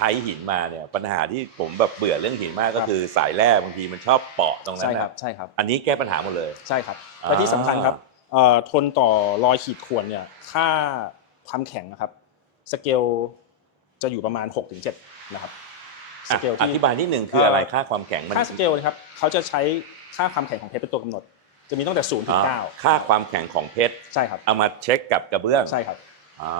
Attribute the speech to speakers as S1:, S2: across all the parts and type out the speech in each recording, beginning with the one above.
S1: ใช้หินมาเนี่ยปัญหาที่ผมแบบเบื่อเรื่องหินมากก็คือสายแร่บางทีมันชอบเปาะตรงนั้
S2: ใช่
S1: น
S2: ครับ
S1: นะ
S2: ใช่ครับ
S1: อันนี้แก้ปัญหาหมดเลย
S2: ใช่ครับ
S1: อ่า
S2: และที่สำคัญครับเอ่อทนต่อรอยขีดข่วนเนี่ยค่าความแข็งนะครับสเกลจะอยู่ประมาณ 6-7 นะครับส
S1: อะ
S2: เกล
S1: อ
S2: ที่
S1: ธิบายนิดหนึ่งคืออะไรค่าความแข็งมัน
S2: ค่าสเกลนะครับเขาจะใช้ค่าความแข็งของเพชรเป็นตัวกำหนด จะมีตั้งแต่0ถึ
S1: อ๋
S2: ง
S1: อ
S2: 9
S1: ค่าความแข็งของเพชร
S2: ใช่ครับ
S1: เอามาเช็คกับกระเบื้อง
S2: ใช่ครับ
S1: อ่า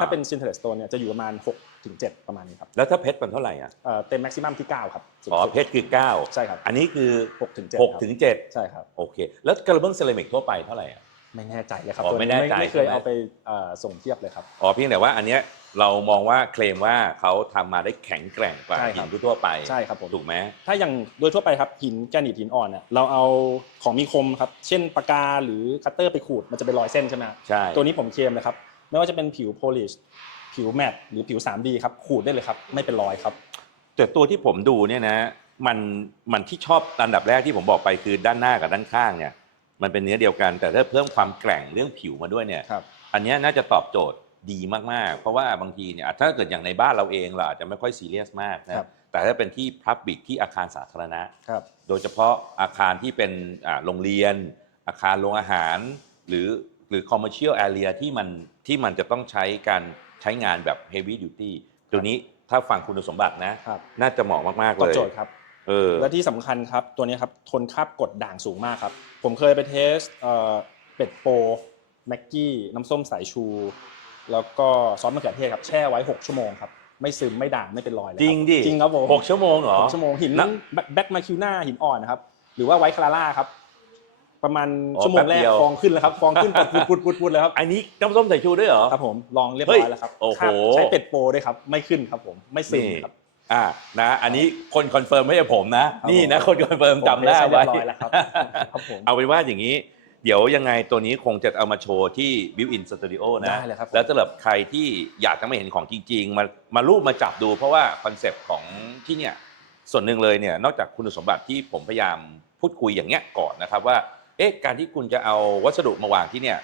S2: ถ้าเป็นซินเทอร์สโตนเนี่ยจะอยู่ประมาณ6ถึง7ประมาณนี้ครับ
S1: แล้วถ้าเพชรมันเท่าไหร่อะ
S2: เอ่อเต็มแม็กซิมัมที่9ครับสูง
S1: อ๋อ
S2: สุด
S1: เพชรคือ 9
S2: ใช่ครับ
S1: อันนี้คือ
S2: 6ถึง7
S1: 6ถึง7
S2: ใช่ครับ
S1: โอเค แล้วกระเบื้องเซรามิกทั่วไปเท่าไหร่อะ
S2: ไม่แน่ใจเลยครับ
S1: อ๋อ
S2: ตัว
S1: ไม่แน่ใจ
S2: ไม่เคย
S1: ใช่ไหม
S2: เอาไปเอ่อส่งเทียบเลยครับ
S1: อ๋อเพียงแต่ว่าอันเนี้ยเรามองว่าเคลมว่าเขาทำมาได้แข็งแกร่งกว่า
S2: ใช่ค
S1: หิ
S2: รั
S1: น
S2: บ
S1: ทั่วๆไป
S2: ใช่ครับผม
S1: ถูกไหม
S2: ถ้าอย่างโดยทั่วไปครับหินแกรนิตหินอ่อนเนี่ยเราเอาของมีคมครับเช่นปากกาหรือคัตเตอร์ไปขูดมันจะเป็นรอยเส้นใช่ไหมครับ
S1: ใช่
S2: ตัวนี้ผมเคลมเลยครับ ไม่ว่าจะเป็นผิวโพลิชผิวแมตต์หรือผิว 3D ครับขูดได้เลยครับไม่เป็นรอยครับ
S1: แต่ตัวที่ผมดูเนี่ยนะมันมันที่ชอบอันดับแรกที่ผมบอกไปคือด้านหน้ากับด้านข้างเนี่ย มันเป็นเนื้อเดียวกัน แต่ถ้าเพิ่มความแกร่งเรื่องผิวมาด้วยเนี่ย
S2: ครับ
S1: อันเนี้ยน่าจะตอบโจทย์ดีมากๆ เพราะว่าบางทีเนี่ยถ้าเกิดอย่างในบ้านเราเองเราอาจจะไม่ค่อยซีเรียสมากนะครับ แต่ถ้าเป็นที่พับบิกที่อาคารสาธารณะ
S2: ครับ
S1: โดยเฉพาะอาคารที่เป็นอ่าโรงเรียน อาคารโรงอาหาร หรือ หรือ commercial area ที่มันที่มันจะต้องใช้การใช้งานแบบ heavy duty ตัวนี้ถ้าฟังคุณสมบัตินะ
S2: ครับ
S1: น่าจะเหมาะมาก ๆ
S2: ตอบ
S1: เลย
S2: โจทย์ครับ
S1: เออ
S2: และที่สำคัญครับ ตัวนี้ครับ ทนคราบกรดด่างสูงมากครับ ผมเคยไปเทสเอ่อเป็ดโปแม็กกี้ น้ำส้มสายชู แล้วก็ซอสมะเขือเทศครับ แช่ไว้ 6 ชั่วโมงครับ ไม่ซึม ไม่ด่าง ไม่เป็นรอยเลยค
S1: จ
S2: บ
S1: ริงดิ
S2: จริงครับผม
S1: หกชั่วโมงเหรอ
S2: หกชั่วโมงหิน
S1: นะ
S2: แบ็กมาคิวน่าหินอ่อนนะครับ หรือว่าไวท์คาราล่าครับ ประมาณ
S1: อ๋อ
S2: ชั่วโมงแร
S1: แป๊บ
S2: ก
S1: เดียว
S2: ฟองขึ้นแล้วครับฟองขึ้นปุดปุดปุดปุดเลยครับ
S1: อันนี้น้ำส้มสายชูด้วยเหรอ
S2: ครับผมลองเรียบ
S1: เฮ้
S2: ร้
S1: ย
S2: อยแล้วครับ
S1: โอ้โห
S2: ครับใช้เป็ดโปด้วยครับไม่ขึ้นครับผมไม่ซึม
S1: นี่
S2: ครับ
S1: อ่านะอันนี้คนคอนเฟิร์มไม่ใช่ผมนะ
S2: ครับ
S1: นี่นะ
S2: ผม
S1: คนคอนเฟิร์มจำได้
S2: ผมเทส
S1: ไว้
S2: เรียบร้อยแล้วครับครับผม
S1: เอาเป็นว่าอย่างนี้ เดี๋ยวยังไงตัวนี้คงจะเอามาโชว์ที่ Built In Studio นะ
S2: ได้เลยครับผม
S1: แล้วสำหรับใครที่อยากจะไม่เห็นของจริงๆ มามารูปมาจับดูเพราะว่าคอนเซปต์ของที่เนี่ยส่วนหนึ่งเลยเนี่ยนอกจากคุณสมบัติที่ผมพยายามพูดคุยอย่างเงี้ยก่อนนะครับว่า เอ๊ะการที่คุณจะเอาวัสดุมาวางที่เนี่ย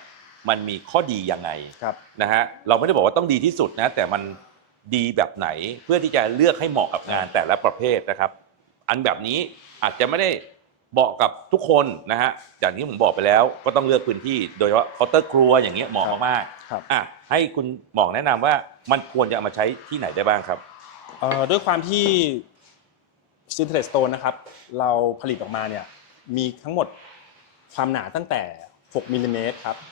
S1: มันมีข้อดียังไง
S2: ครับ
S1: นะฮะเราไม่ได้บอกว่าต้องดีที่สุดนะแต่มันดีแบบไหนเพื่อที่จะเลือกให้เหมาะกับงานแต่ละประเภทนะครับ อันแบบนี้อาจจะไม่ได้เหมาะกับทุกคนนะฮะอย่างที่ผมบอกไปแล้วก็ต้องเลือกพื้นที่โดยเฉพาะเคาน์เตอร์ครัวอย่างเงี้ยเหมาะมาก
S2: ครับ
S1: ๆอะให้คุณหมองแนะนำว่ามันควรจะเอามาใช้ที่ไหนได้บ้างครับ
S2: เอ่อด้วยความที่ซินเทอร์สโตนนะครับ เราผลิตออกมาเนี่ยมีทั้งหมด ความหนาตั้งแต่ 6มิลลิเมตรครับ